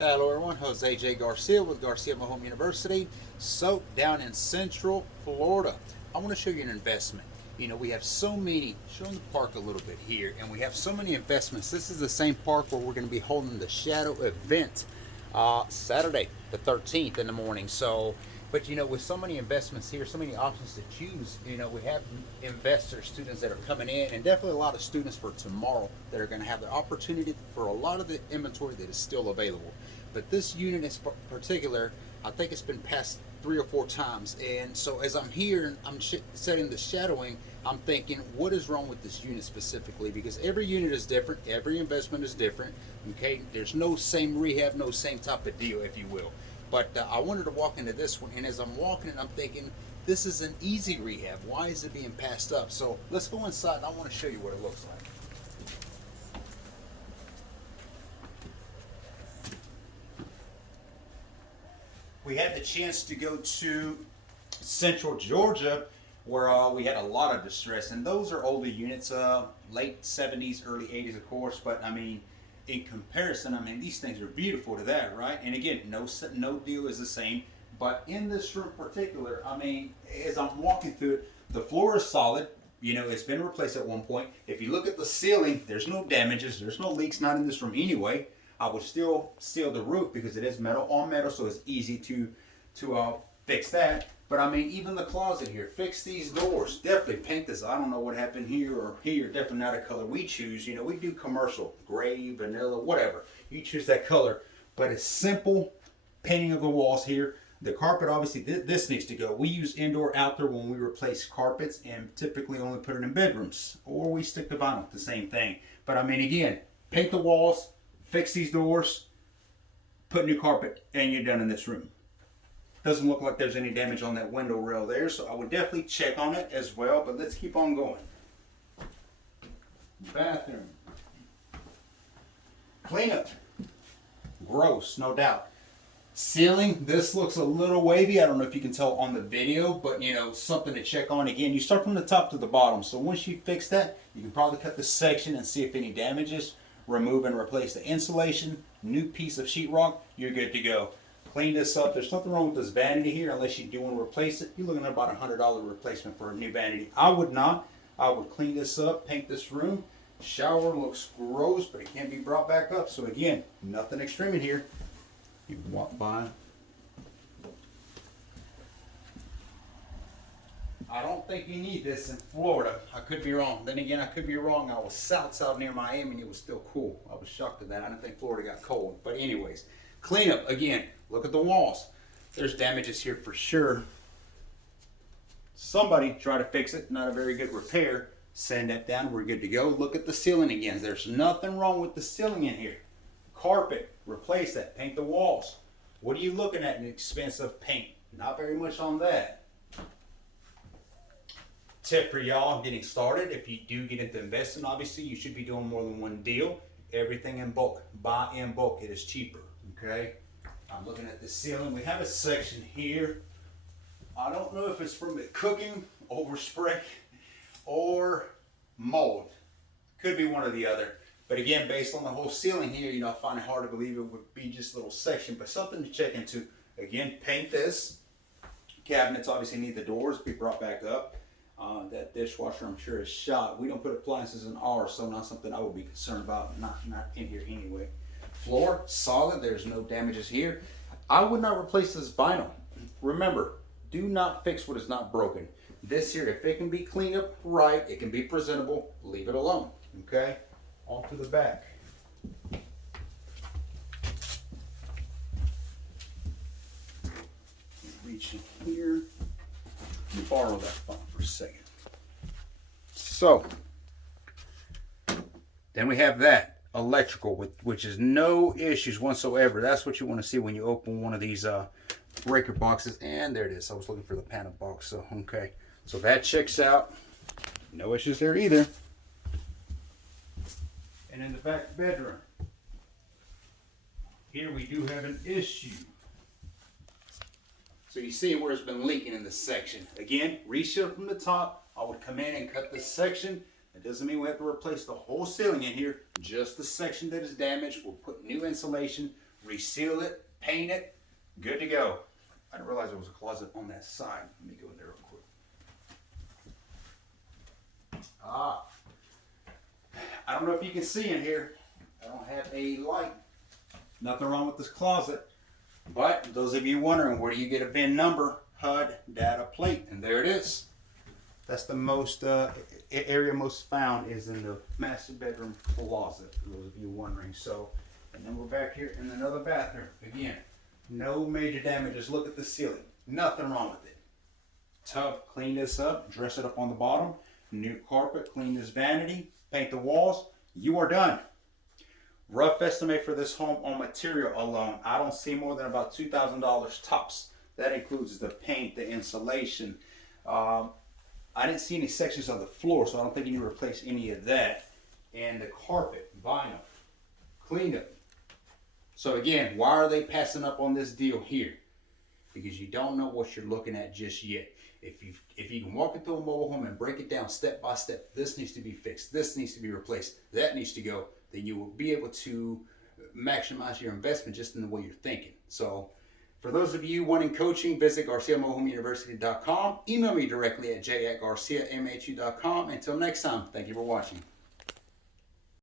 Hello everyone, Jose J. Garcia with Garcia Home University. So down in Central Florida, I want to show you an investment. We have so many, showing the park a little bit here, and we have so many investments. This is the same park where we're going to be holding the shadow event Saturday the 13th in the morning. But with so many investments here, so many options to choose, we have investors, students that are coming in, and definitely a lot of students for tomorrow that are going to have the opportunity for a lot of the inventory that is still available. But this unit in particular, I think it's been passed 3 or 4 times. And so as I'm here and I'm setting the shadowing, I'm thinking, what is wrong with this unit specifically? Because every unit is different, every investment is different. Okay, there's no same rehab, no same type of deal, if you will. But I wanted to walk into this one, and as I'm walking it, I'm thinking, this is an easy rehab. Why is it being passed up? So let's go inside, and I want to show you what it looks like. We had the chance to go to Central Georgia, where we had a lot of distress, and those are older units, late 70s, early 80s, of course. But I mean, in comparison, I mean, these things are beautiful to that, right? And again, no deal is the same. But in this room in particular, I mean, as I'm walking through it, the floor is solid. It's been replaced at one point. If you look at the ceiling, there's no damages, there's no leaks, not in this room anyway. I would still seal the roof because it is metal on metal, so it's easy to fix that. But I mean, even the closet here, fix these doors. Definitely paint this. I don't know what happened here or here. Definitely not a color we choose. We do commercial, gray, vanilla, whatever. You choose that color. But it's simple painting of the walls here. The carpet, obviously, this needs to go. We use indoor, outdoor when we replace carpets, and typically only put it in bedrooms. Or we stick to vinyl, the same thing. But I mean, again, paint the walls, fix these doors, put new carpet, and you're done in this room. Doesn't look like there's any damage on that window rail there, so I would definitely check on it as well. But let's keep on going. Bathroom. Cleanup. Gross, no doubt. Ceiling, this looks a little wavy. I don't know if you can tell on the video, but something to check on. Again, you start from the top to the bottom. So once you fix that, you can probably cut this section and see if any damages. Remove and replace the insulation, new piece of sheetrock, you're good to go. Clean this up. There's nothing wrong with this vanity here unless you do want to replace it. You're looking at about $100 replacement for a new vanity. I would not. I would clean this up, paint this room. Shower looks gross, but it can't be brought back up. So again, nothing extreme in here. You can walk by. I don't think you need this in Florida. I could be wrong. Then again, I could be wrong. I was south near Miami and it was still cool. I was shocked at that. I didn't think Florida got cold. But anyways, cleanup. Again, look at the walls. There's damages here for sure. Somebody try to fix it. Not a very good repair. Sand that down. We're good to go. Look at the ceiling again. There's nothing wrong with the ceiling in here. Carpet. Replace that. Paint the walls. What are you looking at in expensive paint? Not very much on that. Tip for y'all getting started: if you do get into investing, obviously you should be doing more than one deal. Everything in bulk. Buy in bulk. It is cheaper. Okay. I'm looking at the ceiling. We have a section here. I don't know if it's from the cooking, overspray, or mold. Could be one or the other. But again, based on the whole ceiling here, I find it hard to believe it would be just a little section, but something to check into. Again, paint this. Cabinets obviously need the doors be brought back up. That dishwasher, I'm sure, is shot. We don't put appliances in ours, so not something I would be concerned about. Not in here anyway. Floor, solid. There's no damages here. I would not replace this vinyl. Remember, do not fix what is not broken. This here, if it can be cleaned up right, it can be presentable, leave it alone. Okay? On to the back. Reach in here. Let me borrow that phone for a second. So, then we have that electrical, which is no issues whatsoever. That's what you want to see when you open one of these breaker boxes. And there it is. I was looking for the panel box. So, okay. So that checks out. No issues there either. And in the back bedroom, here we do have an issue. So you see where it's been leaking in this section. Again, reshield from the top. I would come in and cut this section. It doesn't mean we have to replace the whole ceiling in here, just the section that is damaged. We'll put new insulation, reseal it, paint it, good to go. I didn't realize there was a closet on that side. Let me go in there real quick. I don't know if you can see in here. I don't have a light. Nothing wrong with this closet. But those of you wondering, where do you get a VIN number? HUD data plate, and there it is. That's the most area most found is in the master bedroom closet, for those of you wondering. So, and then we're back here in another bathroom. Again, no major damages. Look at the ceiling. Nothing wrong with it. Tub, clean this up, dress it up on the bottom. New carpet, clean this vanity, paint the walls. You are done. Rough estimate for this home on material alone, I don't see more than about $2,000 tops. That includes the paint, the insulation. I didn't see any sections of the floor, so I don't think you need to replace any of that. And the carpet, vinyl, cleaned up. So again, why are they passing up on this deal here? Because you don't know what you're looking at just yet. If you can walk into a mobile home and break it down step by step, this needs to be fixed, this needs to be replaced, that needs to go, then you will be able to maximize your investment just in the way you're thinking. So for those of you wanting coaching, visit GarciaMobileHomeUniversity.com. Email me directly at j@GarciaMHU.com. Until next time, thank you for watching.